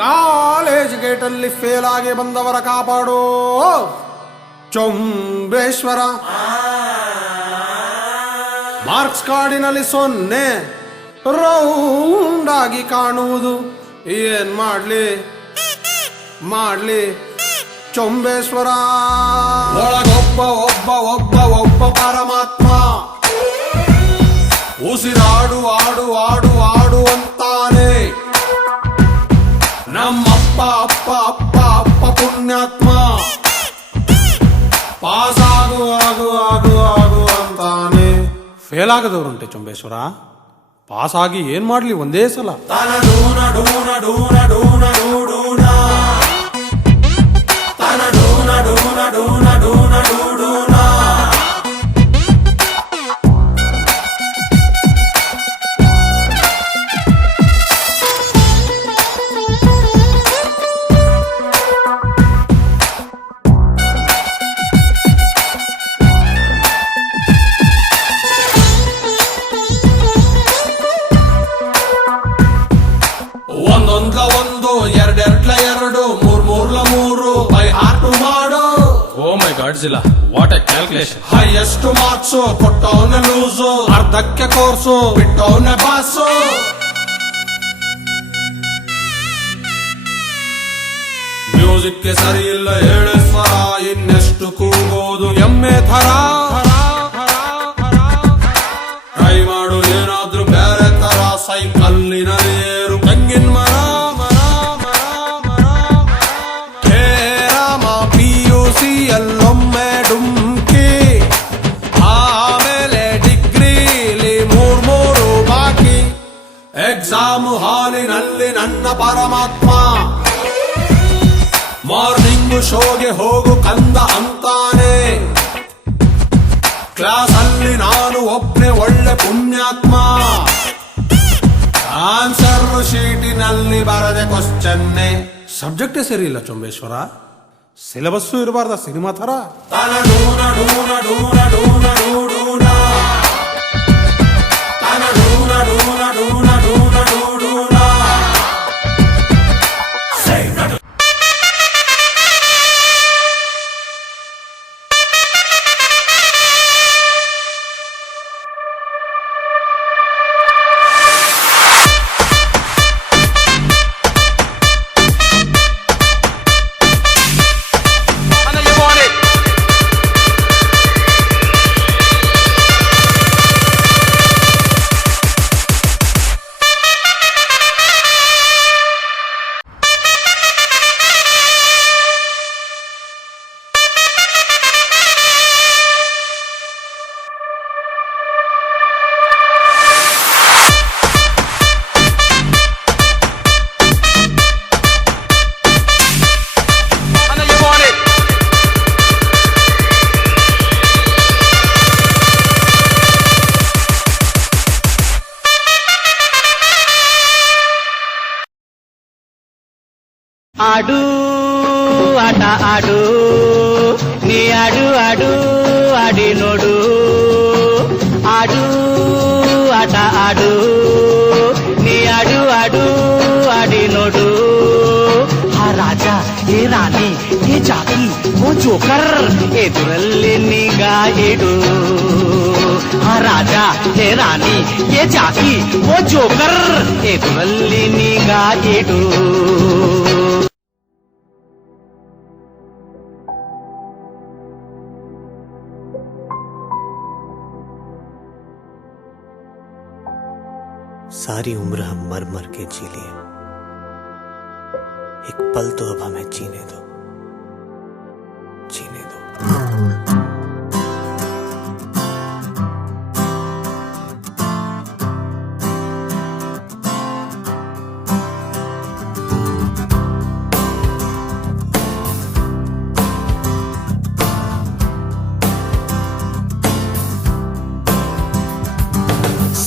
College ಗೇಟಲ್ಲಿ fail ಆಗಿ ಬಂದವರ ಕಾಪಾಡೋ ಚೊಂಬೇಶ್ವರ. ಮಾರ್ಕ್ಸ್ ಕಾರ್ಡಿನಲ್ಲಿ 0 ರೌಂಡ್ ಆಗಿ ಕಾಣುವುದು. ಏನ್ ಮಾಡ್ಲಿ ಚೊಂಬೇಶ್ವರ. ಒಳಗೊಬ್ಬ ಒಬ್ಬ ಒಬ್ಬ ಒಬ್ಬ ಪರಮಾತ್ಮ, ಉಸಿರಾಡು ಆಡು ಆಡು ಆಡು ಅಂತಾನೆ. ನಮ್ಮಪ್ಪ ಅಪ್ಪ ಅಪ್ಪ ಅಪ್ಪ ಪುಣ್ಯಾತ್ಮ, ಪಾಸ್ ಆಗು ಆಗು ಆಗು ಆಗು ಅಂತಾನೆ. ಫೇಲ್ ಆಗದವರುಂಟೆ ಚೊಂಬೇಶ್ವರ, ಪಾಸ್ ಆಗಿ ಏನ್ ಮಾಡ್ಲಿ ಒಂದೇ ಸಲ. ತನ ಡೂನ ಡೂನ ಡೂನ ಡೂನ ಡೂಡೂನ, ತನ ಡೂನ ಡೂನ ಡೂನ ಡೂನ ಡೂಡೂನ. ಒಂದೊಂದ್ಲ ಒಂದು, ಎರಡೆರಡ್ಲ ಎರಡು, ಮೂರ್ಲ ಮೂರು, ಬೈ ಹಾರ್ಟು ಮಾಡು. ಓ ಮೈ ಗಾಡ್ ಜಿಲ್ಲಾ, what a calculation. Highest marks ಕೊಟ್ಟವನ ಲೂಸು, ಅರ್ಧಕ್ಕೆ ಕೋರ್ಸು ಬಿಟ್ಟವನ ಬಾಸು. ಮ್ಯೂಸಿಕ್ಗೆ ಸರಿ ಇಲ್ಲ ಹೇಳಿ ಸ್ವರ, ಇನ್ನೆಷ್ಟು ಕೂಗೋದು ಎಮ್ಮೆ ಥರ. ಟ್ರೈ ಮಾಡು ಏನಾದ್ರೂ ಬೇರೆ ತರ, ಸೈಕಲ್ಲಿನ ಏರು ತೆಂಗಿನ ಮರ. PUC ಅಲ್ಲೊಮ್ಮೆ ಡುಮ್ಕಿ, ಆಮೇಲೆ ಡಿಗ್ರಿಲಿ ಮೂರು ಬಾಕಿ. ಎಕ್ಸಾಮ್ ಹಾಲಿನಲ್ಲಿ ನನ್ನ ಪರಮಾತ್ಮ, ಮಾರ್ನಿಂಗ್ ಶೋಗೆ ಹೋಗು ಕಂದ ಅಂತಾನೆ. ಕ್ಲಾಸ್ ಅಲ್ಲಿ ನಾನು ಒಬ್ನೇ ಒಳ್ಳೆ ಪುಣ್ಯಾತ್ಮ, ಆನ್ಸರ್ ಶೀಟಿನಲ್ಲಿ ಬರದೆ ಕ್ವಶ್ಚನ್ನೇ. ಸಬ್ಜೆಕ್ಟೇ ಸರಿ ಇಲ್ಲ ಚೊಂಬೇಶ್ವರ, ಸಿಲೆಬಸ್ಸು ಇರಬಾರ್ದ ಸಿನಿಮಾ ತರ. ತನ ಡೂನ ಡೂನ ಡೂನ ಡೂನ ಡೂಡೂನ, ತನ ಡೂನ ಡೂನ ಡೂನ ಡೂನ ಡೂಡೂನ. ಆಡು ಆಟ ಆಡು, ನೀ ಆಡು ಆಡು ಆಡಿ ನೋಡು. ಆಡು ಆಟ ಆಡು, ನೀ ಆಡು ಆಡು ಆಡಿ ನೋಡು. ಆ ರಾಜ ಏ ರಾಣಿ ಏ ಜಾತಿ ಓ ಜೋಕರ್, ಎದುರಲ್ಲಿ ನಿಗಾ ಇಡು. ಆ ರಾಜ ಏ ರಾಣಿ ಏ ಜಾತಿ ಓ ಜೋಕರ್, ಎದುರಲ್ಲಿ ನಿಗಾ ಇಡು. सारी उम्र हम मर मर के जी लिए, एक पल तो अब हमें जीने दो, जीने दो.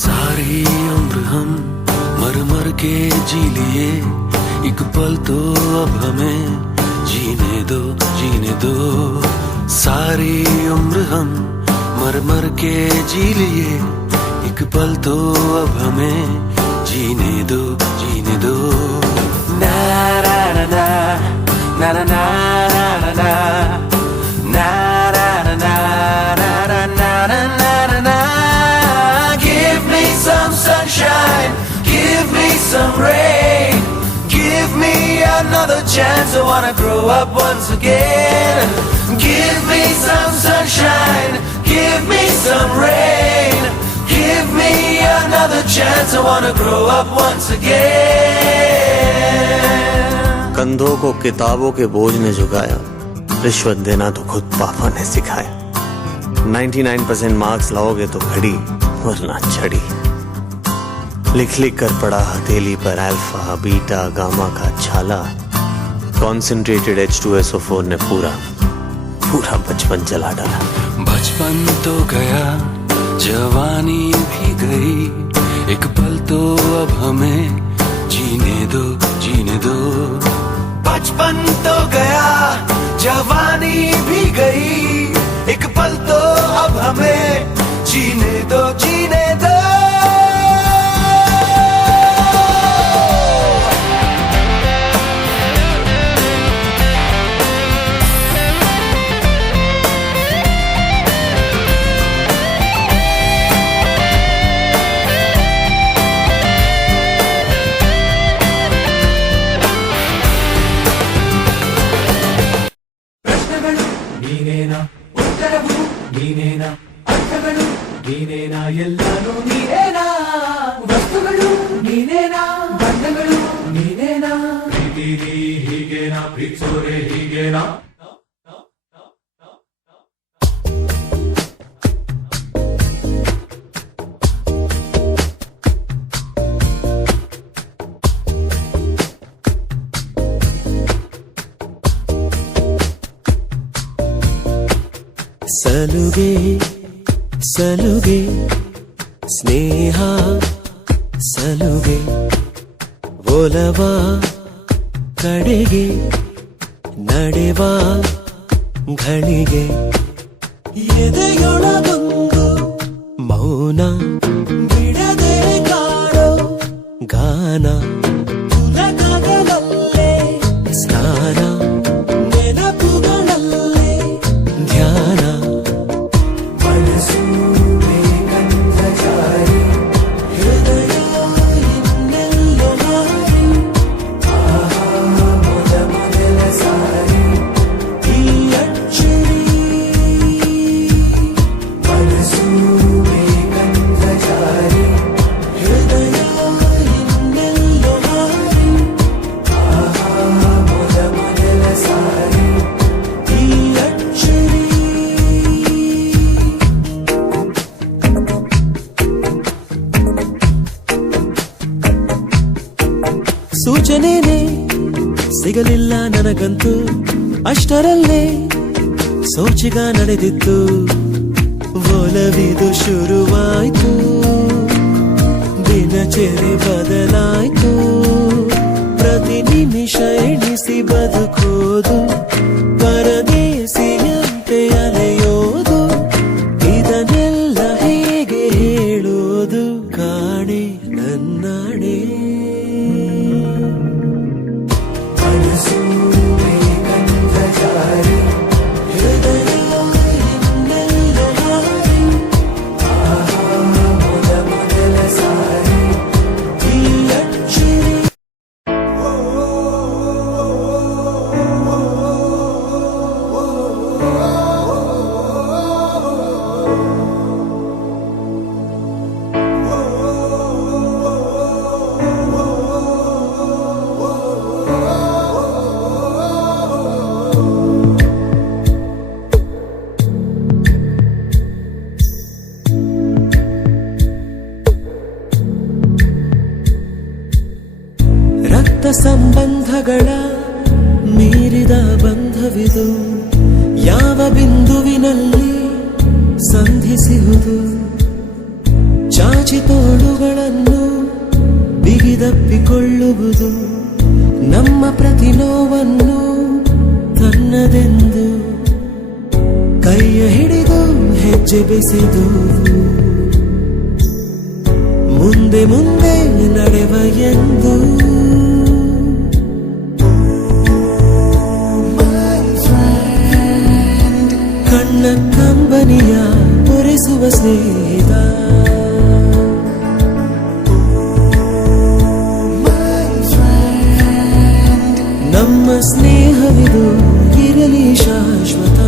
सारी उम्र हम मर मर के जी लिए, एक पल तो अब हमें जीने दो, जीने दो. सारी उम्र हम मर मर के जी लिए, एक पल तो अब हमें जीने दो, जीने दो. नारा another chance. I wanna grow up once again. Give me some sunshine, give me some rain. Give me another chance. I wanna grow up once again. कंधों को किताबों के बोझ ने झुकाया, रिश्वत देना तो खुद पापा ने सिखाया। 99% मार्क्स लाओगे तो घड़ी वरना छड़ी। लिख लिख कर पढ़ा हथेली पर अल्फा बीटा गामा का छाला। कॉन्सेंट्रेटेड H2SO4 ने पूरा बचपन जला डाला। बचपन तो गया, जवानी भी गई, एक पल तो अब हमें जीने दो, जीने दो। बचपन तो गया, जवानी भी गई, एक पल तो अब हमें जीने दो, जीने दो। ನೀನೇನಾ ಉತ್ತರವು ನೀನೇನಾ ಅರ್ಥಗಳು ನೀನೇನಾ ಎಲ್ಲಾನು ನೀನೇನಾ ವಸ್ತುಗಳು ನೀನೇನಾ ಬಣ್ಣಗಳು ನೀನೇನಾ ಪ್ರೀತಿ ಹೀಗೇನಾ ಪ್ರೀತಿಸೋರೆ ಹೀಗೇನಾ ಸಲುಗೆ ಸಲುಗೆ ಸ್ನೇಹ ಸಲುಗೆ ಒಲವ ಕಡೆಗೆ ನಡೆವ ಘಳಿಗೆ ಎದೆಯೊಳಗೊಂದು ಮೌನ ಬಿಡದೆ ಕಾಡೋ ಗಾನ ಉಲಗಗಳಲ್ಲೇ ಸ್ನಾನ ನೆನಪುಗಳಲ್ಲೇ ಧ್ಯಾನ ಸೂಚನೆನೇ ಸಿಗಲಿಲ್ಲ ನನಗಂತೂ, ಅಷ್ಟರಲ್ಲೇ ಸೋಚಿಗ ನಡೆದಿತ್ತು. ಒಲವಿದು ಶುರುವಾಯ್ತು, ದಿನಚರಿ ಬದಲಾಯ್ತು, ಪ್ರತಿ ನಿಮಿಷ ಎಣಿಸಿ ಬದುಕೋದು, ಪರದೇಸಿಯಂತೆ ಅಲೆಯೋದು, ಇದನ್ನೆಲ್ಲ ಹೇಗೆ ಹೇಳೋದು, ಕಾಣೆ ನನ್ನಾಣೆ. ರಕ್ತ ಸಂಬಂಧಗಳ ಮೀರಿದ ಬಂಧವಿದು, ಯಾವ ಬಿಂದುವಿನಲ್ಲಿ ಸಂಧಿಸುವುದು, ಚಾಚಿ ತೋಳುಗಳನ್ನು ಬಿಗಿದಪ್ಪಿಕೊಳ್ಳುವುದು, ನಮ್ಮ ಪ್ರತಿ ನೋವನ್ನು ತನ್ನದೆಂದು ಕೈಯ ಹಿಡಿದು ಹೆಜ್ಜೆ ಬೆಸೆದು, ಮುಂದೆ ಮುಂದೆ ನಡೆವ ಎಂದು ಕಣ್ಣ ಕಂಬನಿಯ ಒರೆಸುವ ಸ್ನೇಹಿತ, ನಮ್ಮ ಸ್ನೇಹವಿದು ಇರಲಿ ಶಾಶ್ವತ.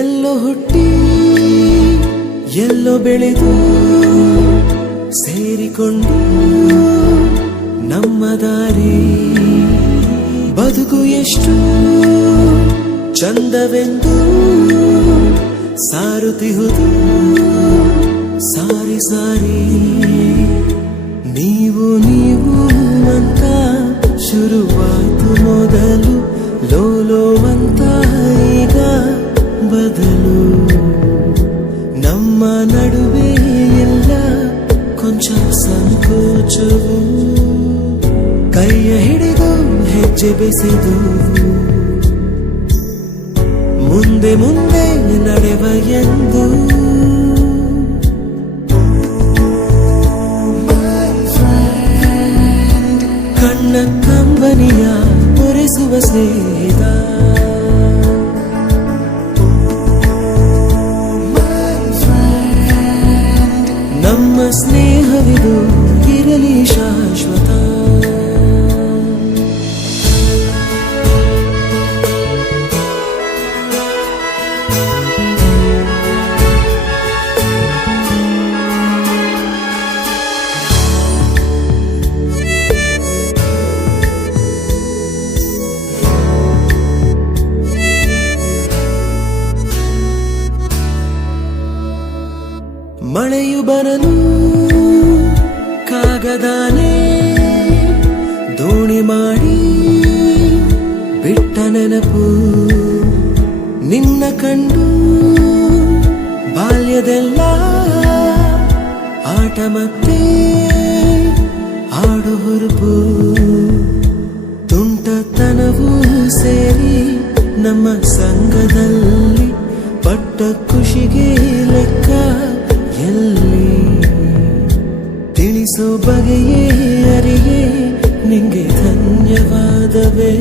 ಎಲ್ಲೋ ಹುಟ್ಟಿ ಎಲ್ಲೋ ಬೆಳೆದು ಸೇರಿಕೊಂಡು ನಮ್ಮ ದಾರಿ ಬದುಕು ಎಷ್ಟು ಚಂದವೆಂದು ಸಾರುತ್ತಿಹುದು ಸಾರಿ ಸಾರಿ. ನೀವು ನೀವು ಅಂತ ಶುರುವಾಯ್ತು ಮೊದಲು, ಲೋಲೋ ಅಂತ ಈಗ ಬದಲು. ನಮ್ಮ ನಡುವೆ ಎಲ್ಲ ಕೊಂಚ ಸಂಕೋಚವು, ಕೈಯ ಹಿಡಿದು ಹೆಜ್ಜೆ ಬೆಸೆದು ಮುಂದೆ ಮುಂದೆ ನಡೆವ ಎಂದು. ಕಣ್ಣ ಕಂಬನಿಯ ಒರೆಸುವ ಸ್ನೇಹಿತ, ನಮ್ಮ ಸ್ನೇಹವಿದು ಇರಲಿ ಶಾಶ್ವತ. ಮಳೆಯು ಬರಲು ಕಾಗದಾನೆ ದೋಣಿ ಮಾಡಿ ಬಿಟ್ಟ ನೆನಪು, ನಿನ್ನ ಕಂಡು ಬಾಲ್ಯದೆಲ್ಲ ಆಟ ಮತ್ತೆ ಆಡು ಹುರುಪು. ತುಂಟತನವೂ ಸೇರಿ ನಮ್ಮ ಸಂಘದಲ್ಲಿ ಪಟ್ಟ ಖುಷಿಗೆ ಲೆಕ್ಕ ಎಲ್ಲಿ, ತಿಳಿಸೋ ಬಗೆಯೇ ಅರಿಯೇ ನಿಂಗೆ ಧನ್ಯವಾದವೇ.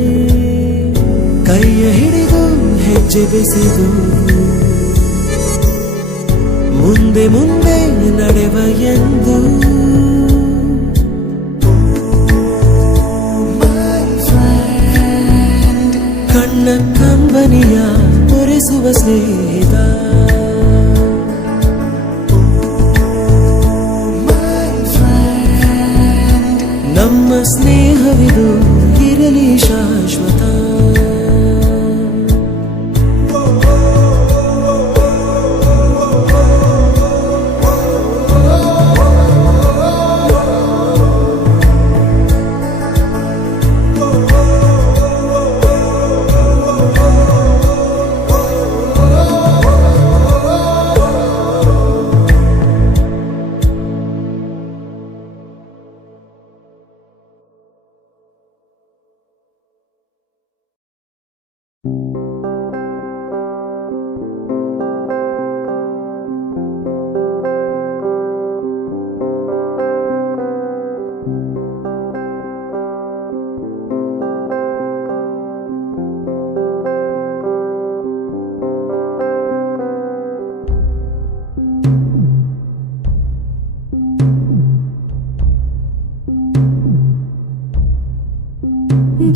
ಕೈಯ ಹಿಡಿದು ಹೆಜ್ಜೆ ಬೆಸೆದು ಮುಂದೆ ಮುಂದೆ ನಡೆವ ಎಂದು. ಕಣ್ಣ ಕಂಬನಿಯ ಒರೆಸುವ ಸ್ನೇಹಿತ, ನಮ್ಮ ಸ್ನೇಹವಿದು ಇರಲಿ ಶಾಶ್ವತ.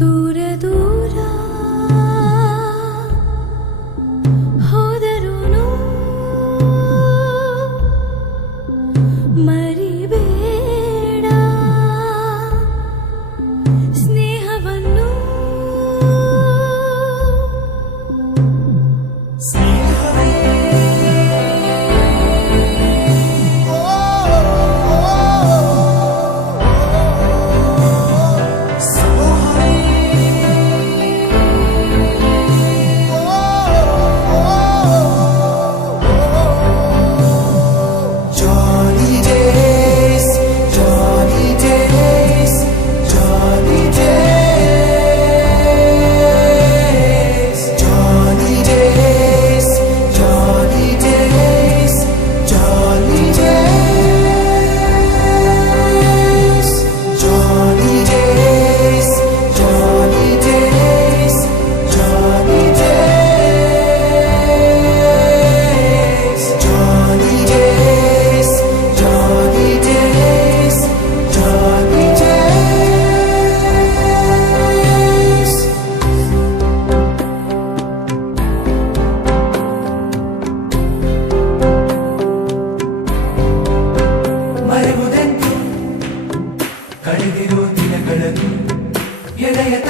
ದೂರ ದೂರ ಹೋದರೂನು ಮರಿಬೇಡ ಸ್ನೇಹವನ್ನು.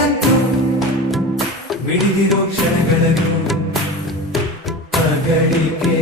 ಅಂತೂ ಮಿಡಿದಿರೋ ಕ್ಷಣಗಳನ್ನು ಅಗಳಿಕೆ